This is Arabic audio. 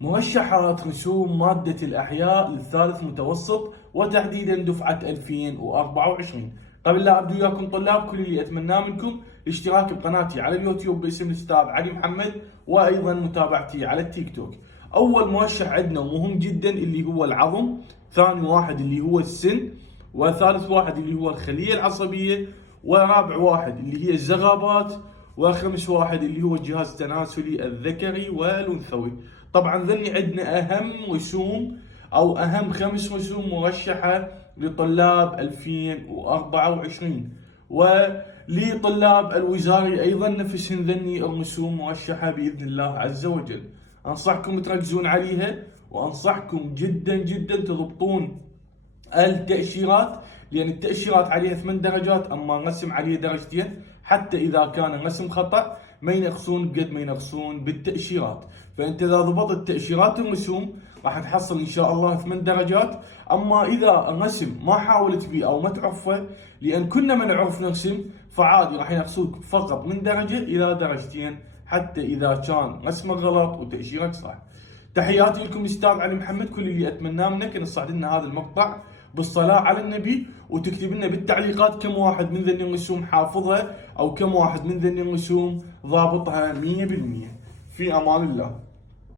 مرشحات رسوم مادة الأحياء للثالث متوسط وتحديدا دفعة 2024. قبل لا أبدو وياكم طلاب، كل اللي أتمناه منكم الاشتراك بقناتي على اليوتيوب باسم الأستاذ علي محمد، وأيضا متابعتي على التيك توك. أول مرشح عندنا ومهم جدا اللي هو العظم، ثاني واحد اللي هو السن، وثالث واحد اللي هو الخلية العصبية، ورابع واحد اللي هي الزغابات، وخامس واحد اللي هو الجهاز التناسلي الذكري والأنثوي. طبعا ذني عندنا أهم رسوم أو أهم 5 رسوم مرشحة لطلاب 2024، ولطلاب الوزاري أيضا نفسهن ذني الرسوم مرشحة بإذن الله عز وجل. أنصحكم تركزون عليها، وأنصحكم جدا جدا تضبطون التأشيرات، لأن التأشيرات عليها 8 درجات، أما الرسم عليه درجتين، حتى إذا كان الرسم خطأ ما ينقصون بقد ما ينقصون بالتأشيرات. فأنت إذا ضبطت التأشيرات والرسوم راح تحصل إن شاء الله 8 درجات. أما إذا الرسم ما حاولت به أو ما تعرفه، لأن كنا ما نعرف نرسم، فعادي راح ينقصوك فقط من درجة إلى درجتين، حتى إذا كان رسمك غلط وتأشيرك صح. تحياتي لكم أستاذ علي محمد. كل اللي أتمناه منك أن تصعد لنا هذا المقطع بالصلاة على النبي، وتكتب لنا بالتعليقات كم واحد من ذني الرسوم حافظها، أو كم واحد من ذني الرسوم ضابطها 100%. في أمان الله.